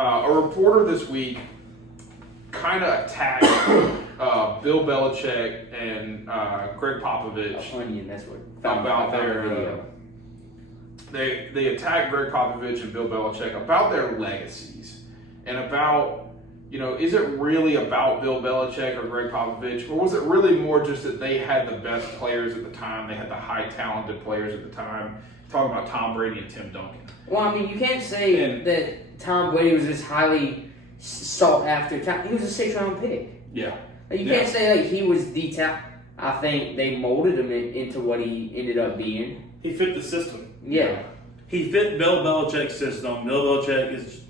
A reporter this week kind of attacked Bill Belichick and Greg Popovich about their. They attacked Greg Popovich and Bill Belichick about their legacies and about, is it really about Bill Belichick or Greg Popovich, or was it really more just that they had the best players at the time, they had the high talented players at the time? Talking about Tom Brady and Tim Duncan. Well, I mean, you can't say that Tom Brady was this highly sought after. He was a 6th-round pick. Yeah. Like, you can't say he was the talent. I think they molded him into what he ended up being. He fit the system. Yeah. He fit Bill Belichick's system. Bill Belichick is,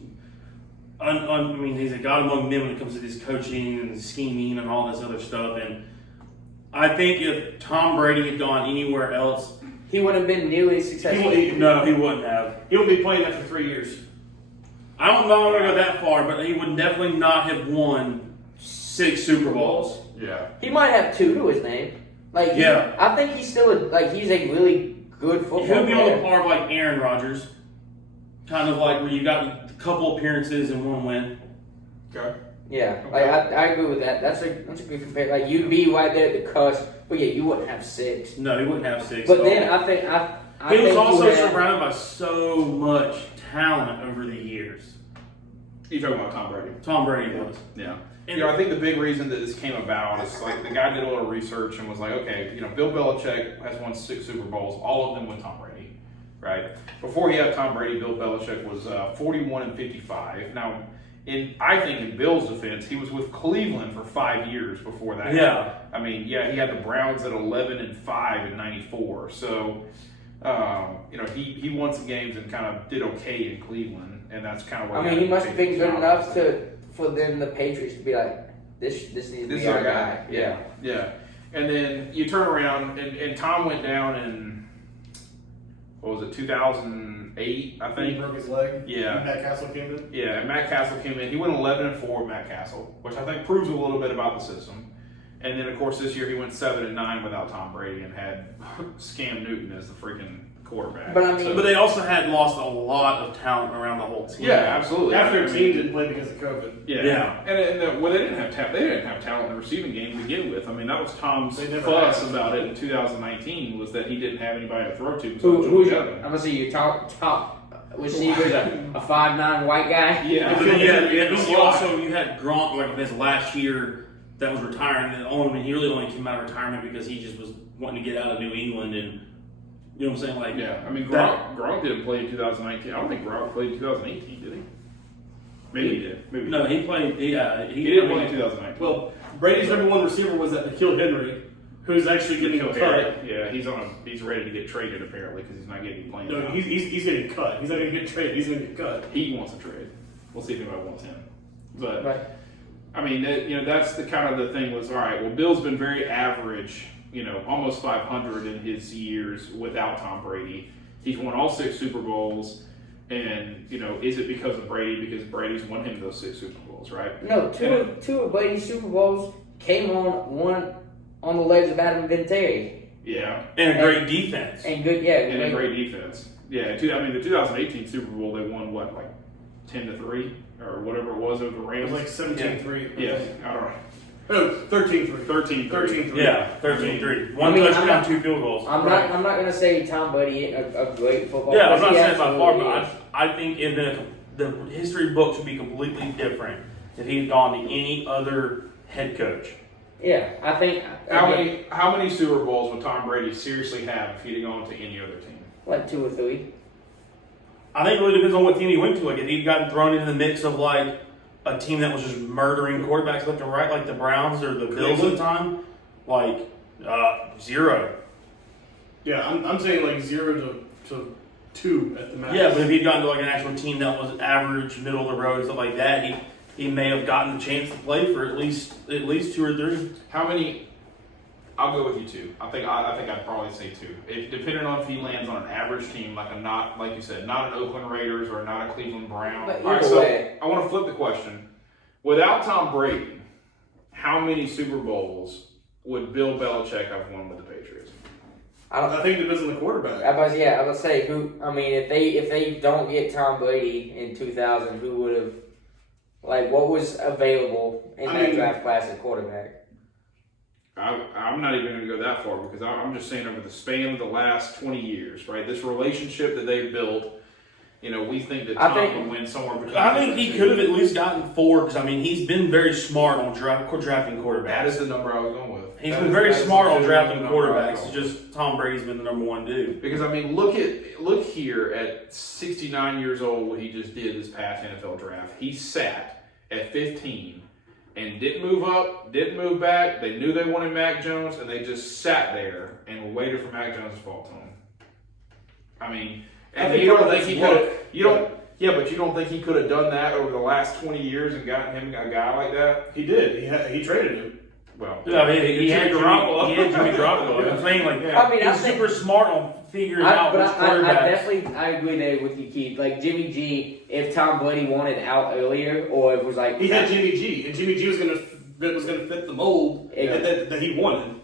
he's a god among men when it comes to his coaching and scheming and all this other stuff. And I think if Tom Brady had gone anywhere else, he wouldn't have been nearly as successful. No, he wouldn't have. He wouldn't be playing after 3 years. I don't know if I'm going to go that far, but he would definitely not have won 6 Super Bowls. Yeah. He might have 2 to his name. I think he's still he's a really good football player. He'll be on the par of like Aaron Rodgers. Kind of like where you got a couple appearances and 1 win. Okay. Yeah, I agree with that. That's a good comparison. Like, you'd be right there at the cusp, but yeah, you wouldn't have 6. No, he wouldn't have 6. But then I think he was also surrounded by so much talent over the years. You're talking about Tom Brady. Tom Brady was. Yeah. And I think the big reason that this came about is like the guy did a little research and was like, okay, Bill Belichick has won 6 Super Bowls, all of them with Tom Brady, right? Before he had Tom Brady, Bill Belichick was 41-55. Now, I think in Bill's defense, he was with Cleveland for 5 years before that. Yeah. He had the Browns at 11-5 in '94. So, he won some games and kind of did okay in Cleveland, and that's kind of what. He must have been good enough for them, the Patriots, to be like, this needs to be our guy. Yeah. And then you turn around, and Tom went down in, what was it, 2008, I think? He broke his leg. Yeah. And Matt Castle came in. Yeah, and Matt Castle came in. He went 11-4 with Matt Castle, which I think proves a little bit about the system. And then, of course, this year he went 7-9 without Tom Brady and had Cam Newton as the freaking quarterback. But they also had lost a lot of talent around the whole team. Yeah, absolutely. Half their team didn't play because of COVID. Yeah. And they didn't have talent. They didn't have talent in the receiving game to begin with. That was Tom's fuss about it in 2019, was that he didn't have anybody to throw to. I'm gonna say your top receiver's a 5'9" white guy. Yeah. You had Gronk like his last year that was retiring, and he really only came out of retirement because he just was wanting to get out of New England and. You know what I'm saying? Gronk didn't play in 2019. I don't think Gronk played in 2018, did he? Maybe he did. No, he played. He didn't play in 2019. Well, Brady's #1 receiver was N'Keal Henry, who's actually getting cut. Yeah, he's ready to get traded apparently because he's not getting playing. No, he's getting cut. He's not going to get traded. He's going to get cut. He wants a trade. We'll see if anybody wants him. But right. That's the kind of the thing was all right. Well, Bill's been very average. Almost 500 in his years without Tom Brady. He's won all 6 Super Bowls, and is it because of Brady? Because Brady's won him those 6 Super Bowls, right? No, two of Brady's Super Bowls came on the legs of Adam Vinatieri. Yeah, and a great defense, and good, and a great defense. Yeah, the 2018 Super Bowl they won 10-3 or whatever it was over the Rams. It was 17-3. Yeah, I don't know. No, 13-3. 13-3. Yeah, 13-3. One touchdown, 2 field goals. I'm not gonna say Tom Brady ain't a great football. Yeah, I'm not saying it's by far, but I think the history books would be completely different if he had gone to any other head coach. Yeah, I think. How many Super Bowls would Tom Brady seriously have if he'd gone to any other team? Like 2 or 3. I think it really depends on what team he went to. Like if he'd gotten thrown into the mix of a team that was just murdering quarterbacks left and right, like the Browns or the Bills at the time, 0. Yeah, I'm saying 0 to 2 at the max. Yeah, but if he'd gotten to an actual team that was average, middle of the road, stuff like that, he may have gotten the chance to play for at least 2 or 3. How many? I'll go with you 2. I think I'd probably say 2. Depending on if he lands on an average team, like you said, not an Oakland Raiders or not a Cleveland Brown. All right, so I want to flip the question. Without Tom Brady, how many Super Bowls would Bill Belichick have won with the Patriots? I think it depends on the quarterback. I was say who. If they don't get Tom Brady in 2000, who would have? Like, what was available in that draft class at quarterback? I'm not even going to go that far because I'm just saying over the span of the last 20 years, right? This relationship that they've built, we think that Tom would win somewhere between. I think he could have at least gotten 4 because, he's been very smart on drafting quarterbacks. That is the number I was going with. He's been very smart on drafting quarterbacks. It's just Tom Brady's been the number one dude. Because, look here at 69 years old what he just did this past NFL draft. He sat at 15 and didn't move up, didn't move back. They knew they wanted Mac Jones, and they just sat there and waited for Mac Jones to fall to him. And you don't think he could have? But you don't think he could have done that over the last 20 years and gotten him a guy like that? He did. He traded him. Well, he had Jimmy Garoppolo. I'm saying, he's super smart on figuring out which quarterbacks. I agree there with you, Keith. Like Jimmy G, if Tom Brady wanted out earlier, or it was like he had Jimmy G, and Jimmy G was gonna fit the mold that he wanted.